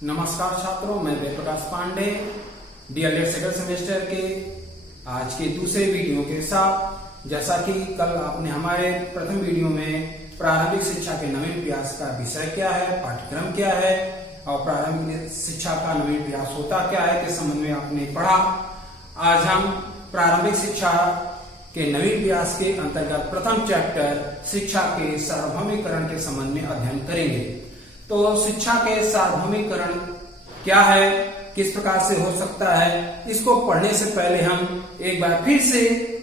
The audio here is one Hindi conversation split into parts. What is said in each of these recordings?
नमस्कार छात्रों, मैं Ved Prakash Pandey DElEd second semester के आज के दूसरे वीडियो के साथ। जैसा कि कल आपने हमारे प्रथम वीडियो में प्रारंभिक शिक्षा के नवीन प्रयास का विषय क्या है, पाठ्यक्रम क्या है और प्रारंभिक शिक्षा का नवीन प्रयास होता क्या है के संबंध में आपने पढ़ा। आज हम प्रारंभिक शिक्षा के नवीन प्रयास के अंतर्गत प्रथम चैप्टर शिक्षा के सार्वभौमिकरण के संबंध में अध्ययन करेंगे। तो शिक्षा के सार्वभौमिकरण क्या है, किस प्रकार से हो सकता है, इसको पढ़ने से पहले हम एक बार फिर से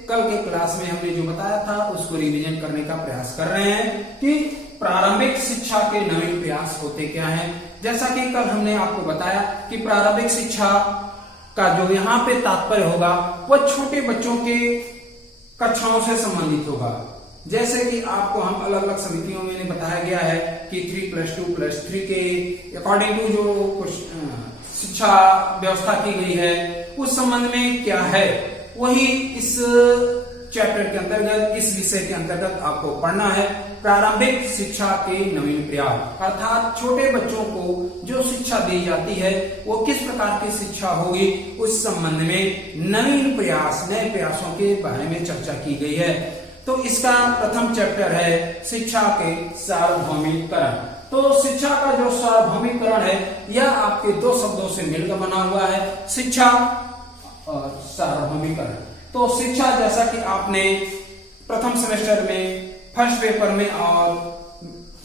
कल के क्लास में हमने जो बताया था उसको रिवीजन करने का प्रयास कर रहे हैं कि प्रारंभिक शिक्षा के नवीन प्रयास होते क्या हैं। जैसा कि कल हमने आपको बताया कि प्रारंभिक शिक्षा का जो यहाँ पे तात्पर्य होगा वह छोटे बच्चों के कक्षाओं से संबंधित होगा। जैसे कि आपको हम अलग अलग समितियों में बताया गया है कि 3+2+3 के अकॉर्डिंग टू जो शिक्षा व्यवस्था की गई है उस संबंध में क्या है, वही इस चैप्टर के अंतर्गत, इस विषय के अंतर्गत आपको पढ़ना है। प्रारंभिक शिक्षा के नवीन प्रयास अर्थात छोटे बच्चों को जो शिक्षा दी जाती है वो किस प्रकार की शिक्षा होगी, उस संबंध में नवीन प्रयास, नए प्रयासों के बारे में चर्चा की गई है। तो इसका प्रथम चैप्टर है शिक्षा के सार्वभौमिकरण। तो शिक्षा का जो सार्वभौमिकरण है यह आपके दो शब्दों से मिलकर बना हुआ है, शिक्षा और सार्वभौमिकरण। तो शिक्षा, जैसा कि आपने प्रथम सेमेस्टर में फर्स्ट पेपर में और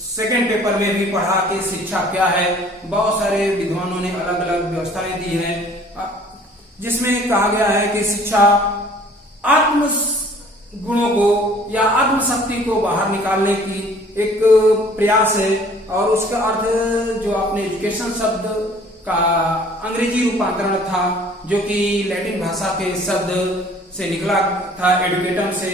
सेकंड पेपर में भी पढ़ा कि शिक्षा क्या है, बहुत सारे विद्वानों ने अलग अलग व्यवस्थाएं दी हैं जिसमें कहा गया है कि शिक्षा आत्म गुणों को या आत्म शक्ति को बाहर निकालने की एक प्रयास है। और उसका अर्थ जो आपने एजुकेशन शब्द का अंग्रेजी रूपांतरण था जो कि लैटिन भाषा के शब्द से निकला था, एडुकेटम से,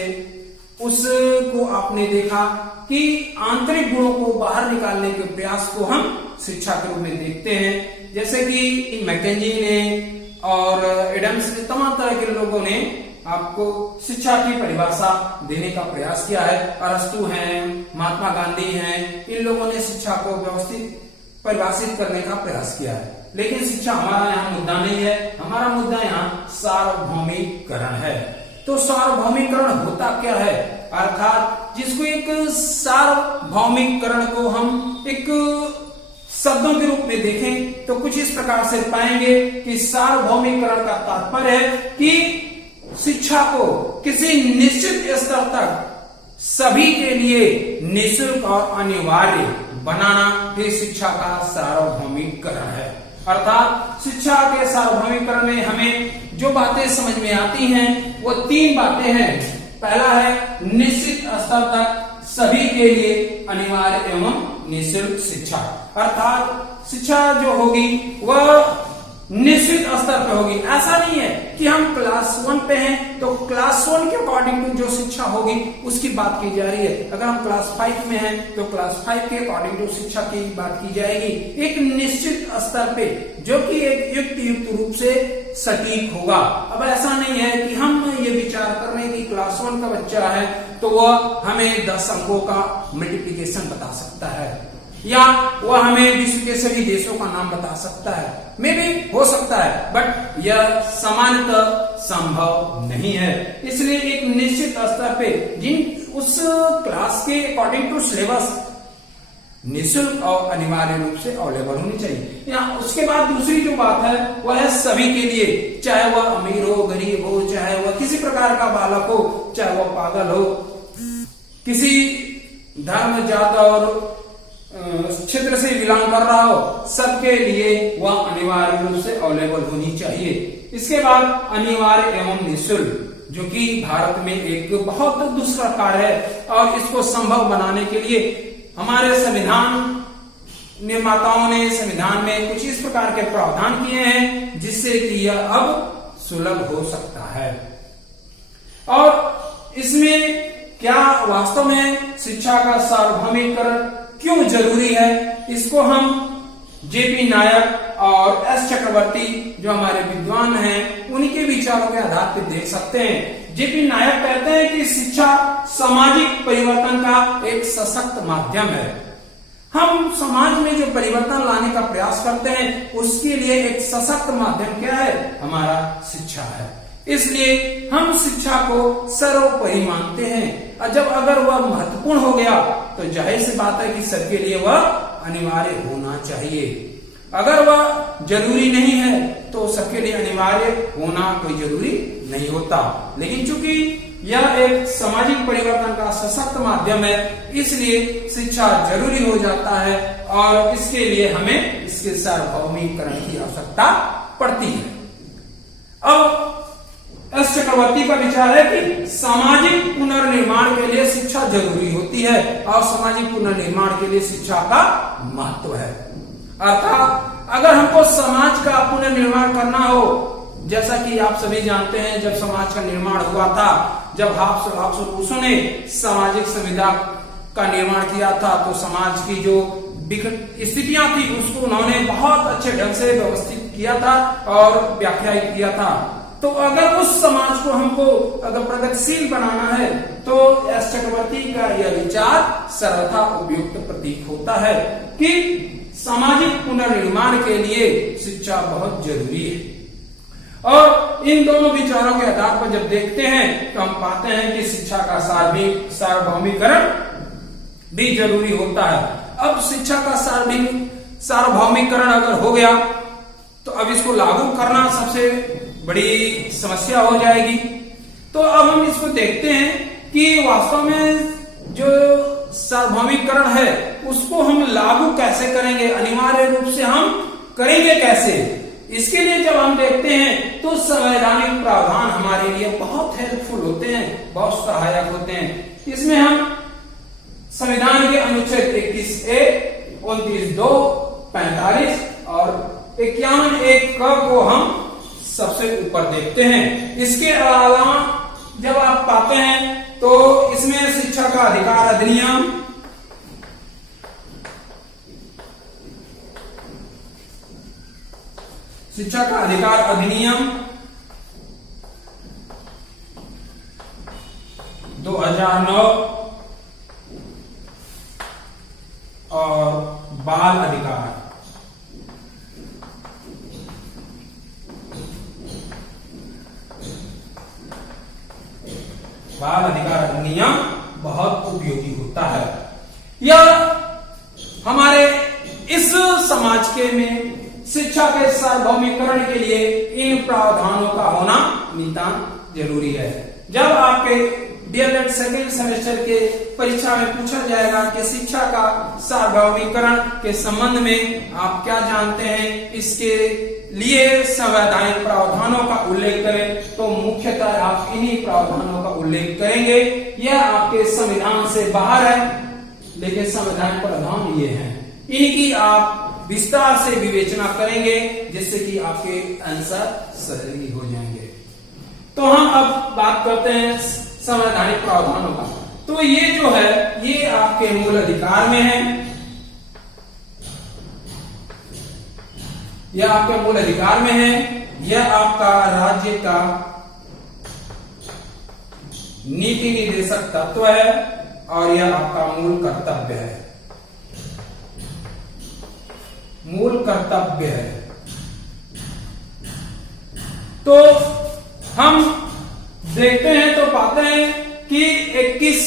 उसको आपने देखा कि आंतरिक गुणों को बाहर निकालने के प्रयास को हम शिक्षा के रूप में देखते हैं। जैसे कि मैकेंजी ने और एडम्स ने, तमाम तरह के लोगों ने आपको शिक्षा की परिभाषा देने का प्रयास किया है। अरस्तु हैं, महात्मा गांधी हैं, इन लोगों ने शिक्षा को व्यवस्थित परिभाषित करने का प्रयास किया है। लेकिन शिक्षा हमारा यहाँ मुद्दा नहीं है, हमारा मुद्दा यहाँ सार्वभौमिकरण है। तो सार्वभौमिकरण होता क्या है, अर्थात जिसको एक सार्वभौमिकरण को हम एक शब्दों के रूप में देखें तो कुछ इस प्रकार से पाएंगे कि सार्वभौमिकरण का तात्पर्य है कि शिक्षा को किसी निश्चित स्तर तक सभी के लिए निःशुल्क और अनिवार्य बनाना ये शिक्षा का सार्वभौमिकरण है। अर्थात शिक्षा के सार्वभौमिकरण में हमें जो बातें समझ में आती हैं वो तीन बातें हैं। पहला है निश्चित स्तर तक सभी के लिए अनिवार्य एवं निःशुल्क शिक्षा, अर्थात शिक्षा जो होगी वह निश्चित स्तर पे होगी। ऐसा नहीं है कि हम क्लास 1 पे हैं तो क्लास 1 के अकॉर्डिंग टू जो शिक्षा होगी उसकी बात की जा रही है। अगर हम क्लास 5 में हैं तो क्लास 5 के अकॉर्डिंग टू शिक्षा की बात की जाएगी, एक निश्चित स्तर पे जो कि एक युक्त रूप से सटीक होगा। अब ऐसा नहीं है कि हम ये विचार कर रहे हैं कि क्लास 1 का बच्चा है तो वह हमें 10 अंकों का मल्टीप्लीकेशन बता सकता है या वह हमें विश्व के सभी देशों का नाम बता सकता है। मे भी हो सकता है, बट यह सामान्यतः संभव नहीं है। इसलिए एक निश्चित स्तर पे जिन उस क्लास के अकॉर्डिंग टू सिलेबस निःशुल्क और अनिवार्य रूप से अवेलेबल होनी चाहिए। या उसके बाद दूसरी जो बात है वह है सभी के लिए, चाहे वह अमीर हो, गरीब हो, चाहे वह किसी प्रकार का बालक हो, चाहे वह पागल हो, किसी धर्म, जात और क्षेत्र से बिलोंग कर रहा हो, सबके लिए वह अनिवार्य रूप से अवेलेबल होनी चाहिए। इसके बाद अनिवार्य एवं निःशुल्क, जो कि भारत में एक बहुत दूसरा कार्य है और इसको संभव बनाने के लिए हमारे संविधान निर्माताओं ने संविधान में कुछ इस प्रकार के प्रावधान किए हैं जिससे कि यह अब सुलभ हो सकता है। और इसमें क्या वास्तव में शिक्षा का सार्वभौमिकरण क्यों जरूरी है, इसको हम जेपी नायक और एस चक्रवर्ती जो हमारे विद्वान हैं उनके विचारों के आधार पर देख सकते हैं। जेपी नायक कहते हैं कि शिक्षा सामाजिक परिवर्तन का एक सशक्त माध्यम है। हम समाज में जो परिवर्तन लाने का प्रयास करते हैं उसके लिए एक सशक्त माध्यम क्या है? हमारा शिक्षा है। इसलिए हम शिक्षा को सर्वोपरि मानते हैं और जब अगर वह महत्वपूर्ण हो गया तो जाहिर सी बात है कि सबके लिए वह अनिवार्य होना चाहिए। अगर वह जरूरी नहीं है तो सबके लिए अनिवार्य होना कोई जरूरी नहीं होता, लेकिन चूंकि यह एक सामाजिक परिवर्तन का सशक्त माध्यम है इसलिए शिक्षा जरूरी हो जाता है और इसके लिए हमें इसके सार्वभौमिकरण की आवश्यकता पड़ती है। अब एस चक्रवर्ती का विचार है कि सामाजिक पुनर्निर्माण के लिए शिक्षा जरूरी होती है और सामाजिक पुनर्निर्माण के लिए शिक्षा का महत्व है। अर्थात अगर हमको समाज का पुनर्निर्माण करना हो, जैसा कि आप सभी जानते हैं जब समाज का निर्माण हुआ था, जब हाफिज ने सामाजिक संविदा का निर्माण किया था तो समाज की जो विकट स्थितियां थी उसको उन्होंने बहुत अच्छे ढंग से व्यवस्थित किया था और व्याख्यायित किया था। तो अगर उस समाज को हमको अगर प्रगतिशील बनाना है तो एस चक्रवर्ती का यह विचार सर्वथा उपयुक्त प्रतीक होता है कि सामाजिक पुनर्निर्माण के लिए शिक्षा बहुत जरूरी है। और इन दोनों विचारों के आधार पर जब देखते हैं तो हम पाते हैं कि शिक्षा का सार्वभौमिकरण भी जरूरी होता है। अब शिक्षा का सार्वभौमिकरण अगर हो गया तो अब इसको लागू करना सबसे बड़ी समस्या हो जाएगी। तो अब हम इसको देखते हैं कि वास्तव में जो सार्वभौमिकरण है उसको हम लागू कैसे करेंगे, अनिवार्य रूप से हम करेंगे कैसे। इसके लिए जब हम देखते हैं तो संवैधानिक प्रावधान हमारे लिए बहुत हेल्पफुल होते हैं, बहुत सहायक होते हैं। इसमें हम संविधान के अनुच्छेद 21A, 29(2), 45 और 51(1) को हम सबसे ऊपर देखते हैं। इसके अलावा जब आप पाते हैं तो इसमें शिक्षा का अधिकार अधिनियम, शिक्षा का अधिकार अधिनियम 2009 और बाल अधिकार अधिनियम बहुत उपयोगी होता है। यह हमारे इस समाज के में शिक्षा के सार्वभौमिकरण के लिए इन प्रावधानों का होना नितांत जरूरी है। जब आपके डीएलएड सेकेंड सेमेस्टर के परीक्षा में पूछा जाएगा कि शिक्षा का सार्वभौमिकरण के संबंध में आप क्या जानते हैं, इसके लिए संवैधानिक प्रावधानों का उल्लेख करें तो मुख्यतः आप इन्हीं प्रावधानों का उल्लेख करेंगे। यह आपके संविधान से बाहर है लेकिन संवैधानिक प्रावधान ये हैं, इनकी आप विस्तार से विवेचना करेंगे जिससे कि आपके आंसर सही हो जाएंगे। तो हम अब बात करते हैं संवैधानिक प्रावधानों का। तो ये जो है ये आपके मूल अधिकार में है, यह आपके मूल अधिकार में है, यह आपका राज्य का नीति निर्देशक तत्व है और यह आपका मूल कर्तव्य है, मूल कर्तव्य है। तो हम देखते हैं तो पाते हैं कि 21,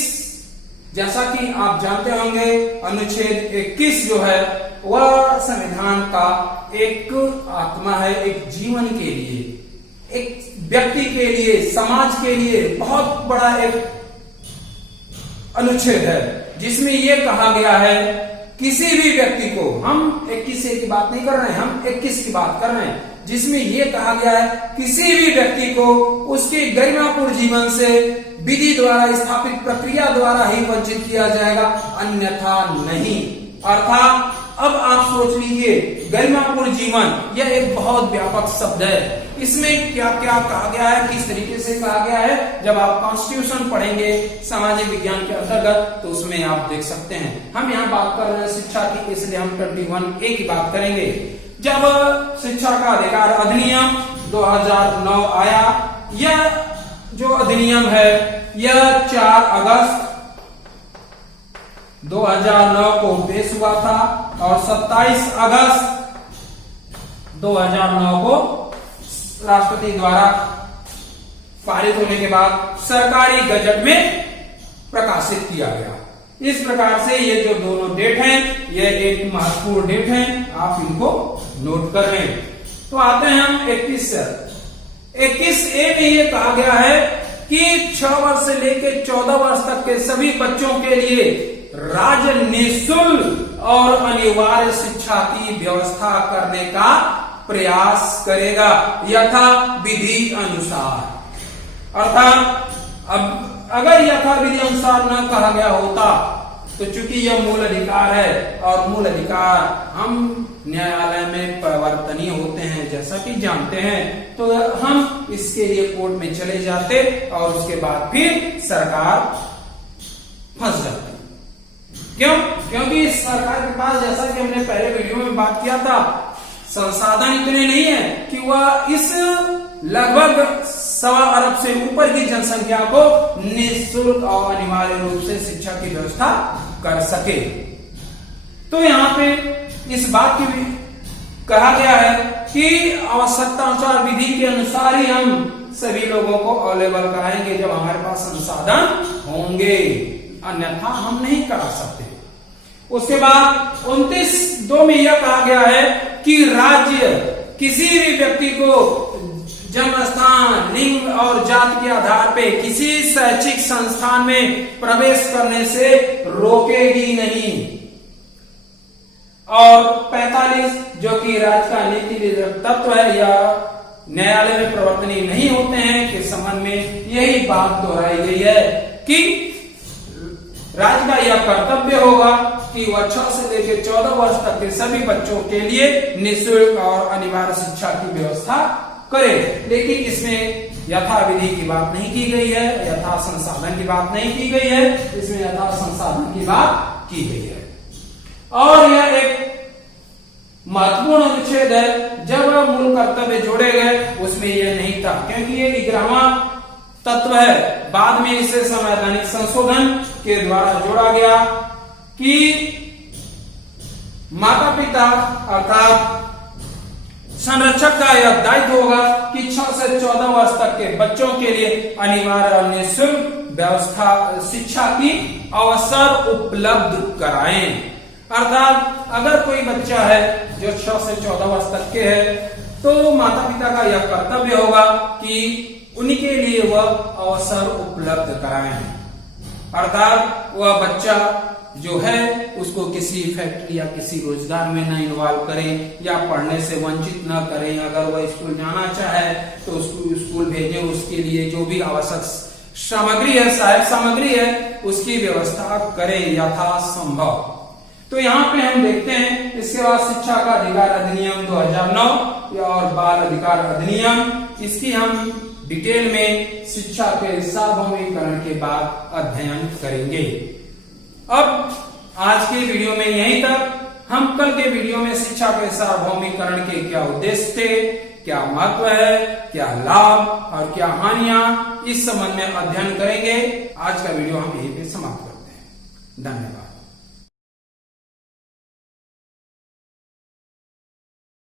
जैसा कि आप जानते होंगे अनुच्छेद 21 जो है वह संविधान का एक आत्मा है, एक जीवन के लिए, एक व्यक्ति के लिए, समाज के लिए बहुत बड़ा एक अनुच्छेद है जिसमें यह कहा गया है किसी भी व्यक्ति को, हम 21 की बात नहीं कर रहे हैं, हम 21 की बात कर रहे हैं, जिसमें यह कहा गया है किसी भी व्यक्ति को उसके गरिमापूर्ण जीवन से विधि द्वारा स्थापित प्रक्रिया द्वारा ही वंचित किया जाएगा, अन्यथा नहीं। अर्थात अब आप सोच लीजिए गरिमापूर्ण जीवन यह एक बहुत व्यापक शब्द है, इसमें क्या क्या कहा गया है, किस तरीके से कहा गया है, जब आप कॉन्स्टिट्यूशन पढ़ेंगे सामाजिक विज्ञान के अंतर्गत तो उसमें आप देख सकते हैं। हम यहाँ बात कर रहे हैं शिक्षा की, इसलिए हम 21A की बात करेंगे। जब शिक्षा का अधिकार अधिनियम 2009 आया, यह जो अधिनियम है यह 4 अगस्त 2009 को पेश हुआ था और 27 अगस्त 2009 को राष्ट्रपति द्वारा पारित होने के बाद सरकारी गजट में प्रकाशित किया गया। इस प्रकार से ये जो दोनों डेट हैं, ये एक महत्वपूर्ण डेट हैं, आप इनको नोट कर लें। तो आते हैं हम 21A में ये कहा गया है कि 6 वर्ष से लेकर 14 वर्ष तक के सभी बच्चों के लिए राज्य निःशुल्क और अनिवार्य शिक्षा की व्यवस्था करने का प्रयास करेगा यथा विधि अनुसार। अर्थात अब अगर यथाविधि अनुसार न कहा गया होता तो चूंकि यह मूल अधिकार है और मूल अधिकार हम न्यायालय में परिवर्तनीय होते हैं जैसा कि जानते हैं, तो हम इसके लिए कोर्ट में चले जाते और उसके बाद फिर सरकार फंस जाती। क्यों? क्योंकि सरकार के पास, जैसा कि हमने पहले वीडियो में बात किया था, संसाधन इतने नहीं है कि वह इस लगभग 1.25 अरब से ऊपर की जनसंख्या को निःशुल्क और अनिवार्य रूप से शिक्षा की व्यवस्था कर सके। तो यहाँ पे इस बात की भी कहा गया है कि आवश्यकता अनुसार विधि के अनुसार ही हम सभी लोगों को अवेलेबल कराएंगे जब हमारे पास संसाधन होंगे, अन्यथा हम नहीं करा सकते। उसके बाद 29(2) में यह कहा गया है कि राज्य किसी भी व्यक्ति को जन्म स्थान, लिंग और जाति के आधार पे किसी शैक्षिक संस्थान में प्रवेश करने से रोकेगी नहीं। और 45 जो कि राज्य का नीति तत्व है या न्यायालय में परिवर्तनीय नहीं होते हैं के संबंध में यही बात दोहराई गई है कि राज्य का यह कर्तव्य होगा कि वह 6 से लेकर 14 वर्ष तक के सभी बच्चों के लिए निःशुल्क और अनिवार्य शिक्षा की व्यवस्था करे। लेकिन इसमें यथाविधि की बात नहीं की गई है, यथा संसाधन की बात नहीं की गई है, इसमें यथा संसाधन की बात की गई है। और यह एक महत्वपूर्ण अनुच्छेद है। जब मूल कर्तव्य जोड़े गए उसमें यह नहीं था, क्योंकि ये 11वां तत्व है। बाद में इसे संवैधानिक संशोधन के द्वारा जोड़ा गया कि माता पिता अर्थात संरक्षक का यह दायित्व होगा कि 6 से 14 वर्ष तक के बच्चों के लिए अनिवार्य और निःशुल्क व्यवस्था शिक्षा की अवसर उपलब्ध कराएं। अर्थात अगर कोई बच्चा है जो 6 से 14 वर्ष तक के है तो माता पिता का यह कर्तव्य होगा कि उनके लिए वह अवसर उपलब्ध कराएं। अर्थात वह बच्चा जो है उसको किसी फैक्ट्री या किसी रोजगार में न इन्वॉल्व करें या पढ़ने से वंचित न करें। अगर वह स्कूल जाना चाहे तो उसको स्कूल भेजें, उसके लिए जो भी आवश्यक सामग्री है, सहायक सामग्री है, उसकी व्यवस्था करें यथासंभव। तो यहाँ पे हम देखते हैं इसके बाद शिक्षा का अधिकार अधिनियम 2009 और बाल अधिकार अधिनियम, इसकी हम डिटेल में शिक्षा के सार्वभौमिकरण के बाद अध्ययन करेंगे। अब आज के वीडियो में यहीं तक। हम कल के वीडियो में शिक्षा के सार्वभौमिकरण के क्या उद्देश्य थे, क्या महत्व है, क्या लाभ और क्या हानियां, इस संबंध में अध्ययन करेंगे। आज का वीडियो हम यहीं पे समाप्त करते हैं। धन्यवाद।